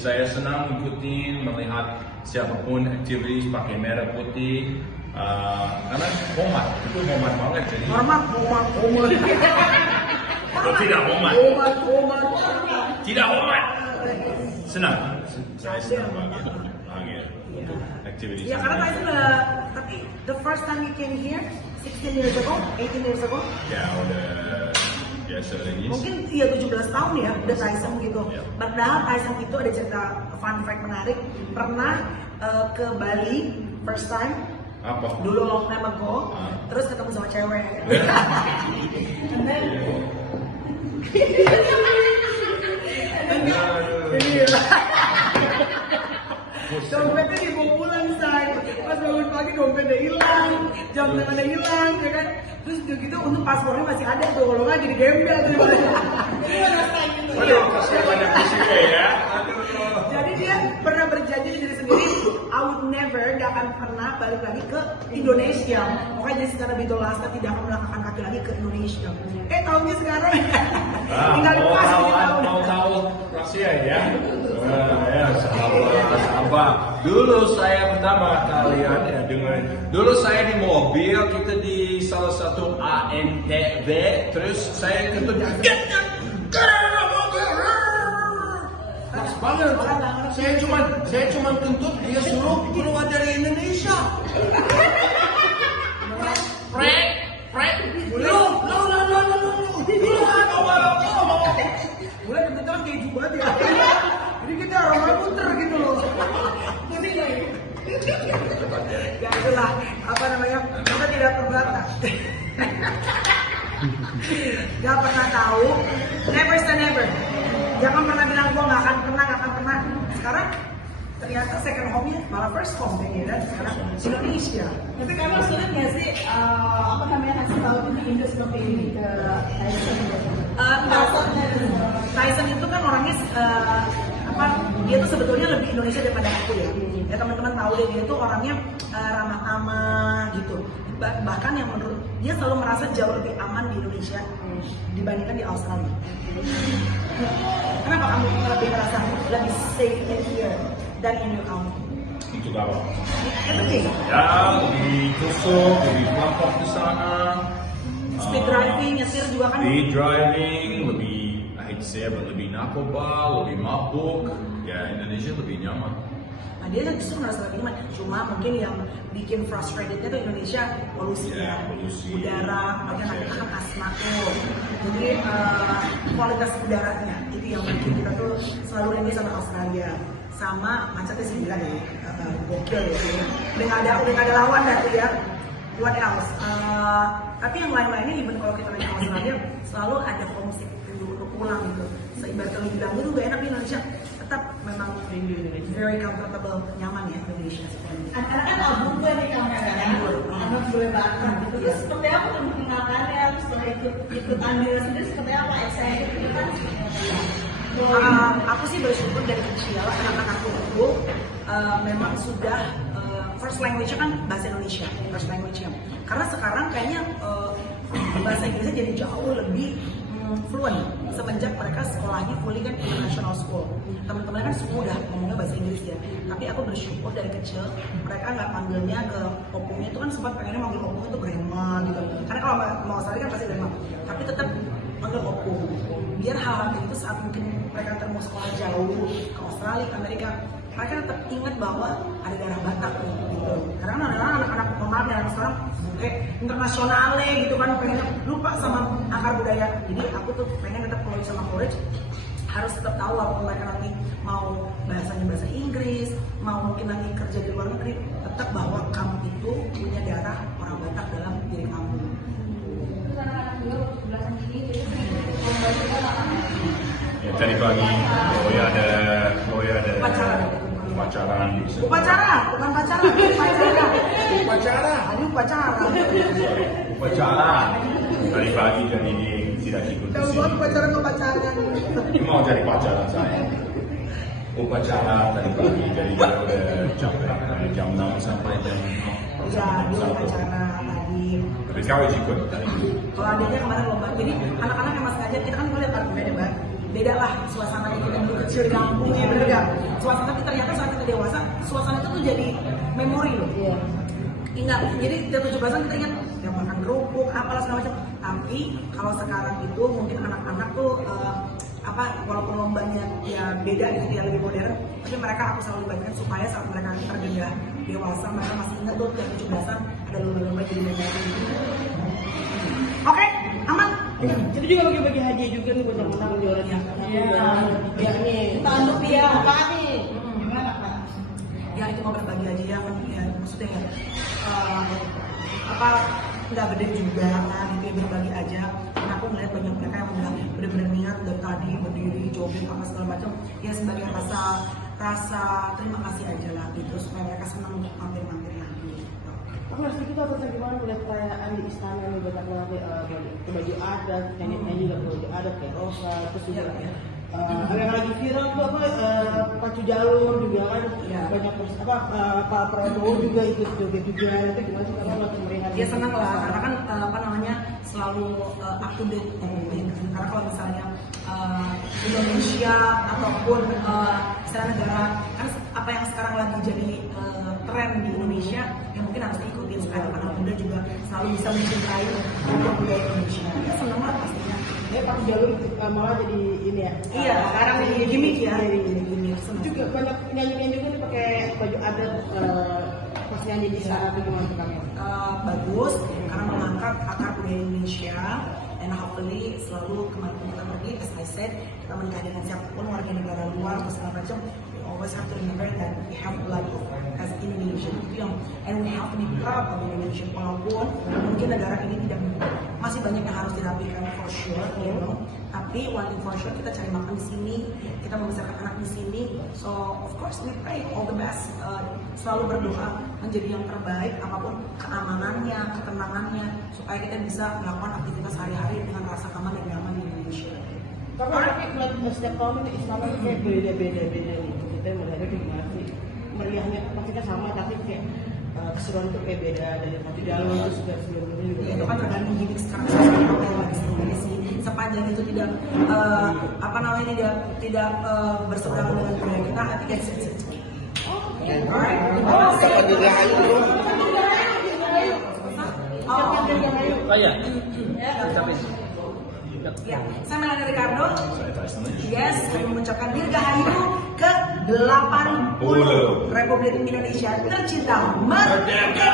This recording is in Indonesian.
saya senang ikutin melihat siapapun aktivis pakai merah putih. Karena hormat, itu hormat banget jadi. Hormat. Kalau tidak hormat. Hormat. Tidak hormat. Senang. Saya senang banget. Activities. Ya karena Tyson tapi the first time you came here 16 years ago, 18 years ago. Ya udah biasa lagi. Mungkin ya 17 tahun ya udah Tyson gitu. Ya. Padahal Tyson itu ada cerita fun fact menarik. Pernah ke Bali first time. Apa? Dulu long time ago, terus ketemu sama cewek. Dompetnya dibawa pulang, say. Pas bangun pagi dompetnya hilang, jam tangannya hilang, ya kan? Terus gitu untuk paspornya masih ada tuh, kalau nggak jadi gembel tuh. Waduh, kasih banyak musik ya. Jadi dia pernah berjanji diri sendiri, I would never, gak akan pernah balik lagi ke Indonesia. Pokoknya jadi secara Bidolasta tidak akan melangkahkan kaki lagi ke Indonesia. Tahunnya sekarang tinggal di pas 7 tahun. Mau tahu rahasia ya? Ya sahabat. Dulu saya pertama kali ya dengan. Dulu saya di mobil, kita di salah satu ANTV, terus saya ketemu. Pas banget, saya cuma kentut, dia suruh keluar dari Indonesia. Mulai kentutnya keju banget ya. Jadi kita orang muter gitu loh. Ya itulah, apa namanya, kita tidak pernah gak pernah tahu, never say never. Jangan pernah bilang gue gak akan pernah. Sekarang ternyata second home-nya malah first home kayaknya, dan sekarang Indonesia. Tapi kamu sulit nggak sih apa namanya kasih tahu di Indo seperti ini ke Tyson? Tyson itu kan orangnya dia tuh sebetulnya lebih Indonesia daripada aku ya. Ya teman-teman tahu deh, dia tuh orangnya ramah tamah gitu. Bahkan yang menurut dia selalu merasa jauh lebih aman di Indonesia dibandingkan di Australia. Kenapa kamu lebih merasa lebih safe in here than in your country? Untuk apa? Everything. Ya, lebih tusuk, lebih pelan di sana. Speed driving, nyetir juga kan. Speed driving, lebih, I hate to say it, but lebih narkoba, lebih mabuk. Ya, Indonesia lebih nyaman. Nah, dia justru merasa lebih nyaman. Cuma mungkin yang bikin frustratednya tuh Indonesia polusi Ya, polusi. udara, makanya nanti kan asma tuh. Jadi kualitas udaranya itu yang bikin kita tuh selalu rindu sama Australia. Sama macetnya sih kan ya, gokil ya. Udah nggak ada lawan dah tuh ya. What else? Tapi yang lain-lainnya, even kalau kita lagi ke Australia, selalu ada homesick pulang gitu. Seibarat kalau bilang itu gak enak di Indonesia, tetap memang very comfortable, nyaman ya Indonesia. Anak-anak kan album gue nih kamera kan, anak boleh bakat gitu. Terus seperti apa mengenalkannya? Setelah ikut andil sendiri seperti apa? Excited gitu kan? Aku sih bersyukur dari kecil anak-anakku itu memang sudah first language-nya kan bahasa Indonesia, first language-nya. Karena sekarang kayaknya bahasa Inggrisnya jadi jauh lebih fluent semenjak mereka sekolahnya fully kan international school. Teman-teman kan semua udah ngomongnya bahasa Inggris ya. Tapi aku bersyukur dari kecil mereka nggak panggilnya ke opungnya, itu kan sempat pengennya manggil opung itu grandma gitu. Karena kalau mau Australia kan pasti grandma. Tapi tetap manggil opung. Biar hal itu saat mungkin mereka mau sekolah jauh ke Australia, ke Amerika, mereka tetap ingat bahwa ada darah Batak gitu. Karena anak-anak mohon dan sekarang internasionalnya gitu kan, pengen lupa sama akar budaya. Jadi aku tuh pengen tetap kalau sama college harus tetap tahu walaupun mereka nanti mau bahasanya bahasa Inggris, mau mungkin nanti kerja di luar negeri, tetap bahwa kamu itu punya darah orang Batak dalam diri kamu. Ya, tadi pagi, Loya ada Upacara, bukan pacaran. Upacara. Tadi pagi jadi tidak ikut di Tahu sini. banget pacaran mau pacaran. Mau jadi pacaran saya. Upacara tadi pagi, jadi udah capek. Dari jam 6 sampai jam Ya, dia pacaran tadi. Tapi kau ikut tadi. Kalau adanya kemarin lomba, jadi anak-anak yang masih ngajar, kita kan boleh pakai debat. beda lah suasana kita dulu kecil di kampung ya bener gak? Suasana kita ternyata saat kita dewasa, suasana itu tuh jadi memori loh. Iya. Ingat, jadi tiap 17-an kita ingat ya makan kerupuk, apalah segala macam. Tapi kalau sekarang itu mungkin anak-anak tuh walaupun lombanya ya beda gitu ya lebih modern, tapi mereka aku selalu libatkan supaya saat mereka tergenda dewasa mereka masih ingat tuh tiap 17-an ada lomba-lomba jadi memori gitu. Oke, aman. Itu juga bagi-bagi hadiah juga nih buat yang menang juaranya. Iya. Ya nih, tanduk dia, Pak nih. Gimana Pak? Ya itu mau berbagi aja ya, ya maksudnya ya nggak gede juga lah gitu ya, berbagi aja. Karena aku melihat banyak mereka yang udah benar-benar niat dari tadi berdiri jogging apa segala macam ya sebagai rasa terima kasih aja lah gitu supaya mereka senang untuk mampir-mampir lagi gitu. Aku harus kita apa gimana melihat perayaan di istana nih banyak banget baju adat, nyanyi juga baju adat kayak Rosa, terus juga yang lagi viral tuh pacu jalur juga kan, banyak Pak Prabowo juga ikut joget juga, itu gimana sih kalau kemeriahan? Ya senang lah karena kan selalu up to date karena kalau misalnya Indonesia ataupun misalnya negara kan apa yang sekarang lagi jadi tren di Indonesia yang mungkin harus diikutin supaya anak muda juga selalu bisa mencintai budaya Indonesia. Ya senang lah pastinya. Ya pacu jalur malah jadi ini ya. Iya, sekarang jadi gimmick ya. Gimmick. Juga banyak nyanyi juga nih pakai baju adat pas nyanyi di sana tuh gimana tuh kami? Bagus karena mengangkat akar budaya Indonesia and hopefully selalu kemarin kita pergi as I said kita menikah dengan siapapun warga negara luar atau segala macam we always have to remember that we have blood as Indonesian and we have to be proud of Indonesia walaupun mungkin negara ini tidak masih banyak yang harus dirapikan for sure you know. Tapi one thing for sure kita cari makan di sini, kita membesarkan anak di sini. So of course we pray all the best. Selalu berdoa menjadi yang terbaik apapun keamanannya, ketenangannya, supaya kita bisa melakukan aktivitas sehari-hari dengan rasa aman dan nyaman di Indonesia. Tapi setiap tahun itu Islam itu kayak beda-beda nih. Kita melihatnya kayak gimana sih? Meriahnya pasti kan sama, tapi kayak keseruan itu kayak beda dari pacu jalur itu juga sebelumnya juga. Itu kan tergantung gimmick sekarang yang lagi sebenarnya sih. Sepanjang itu tidak tidak berseberangan dengan budaya kita, I think it's okay. Oh iya. Ya, saya Melanie Ricardo. Yes, kami mengucapkan dirgahayu ke-80 Republik Indonesia tercinta merdeka.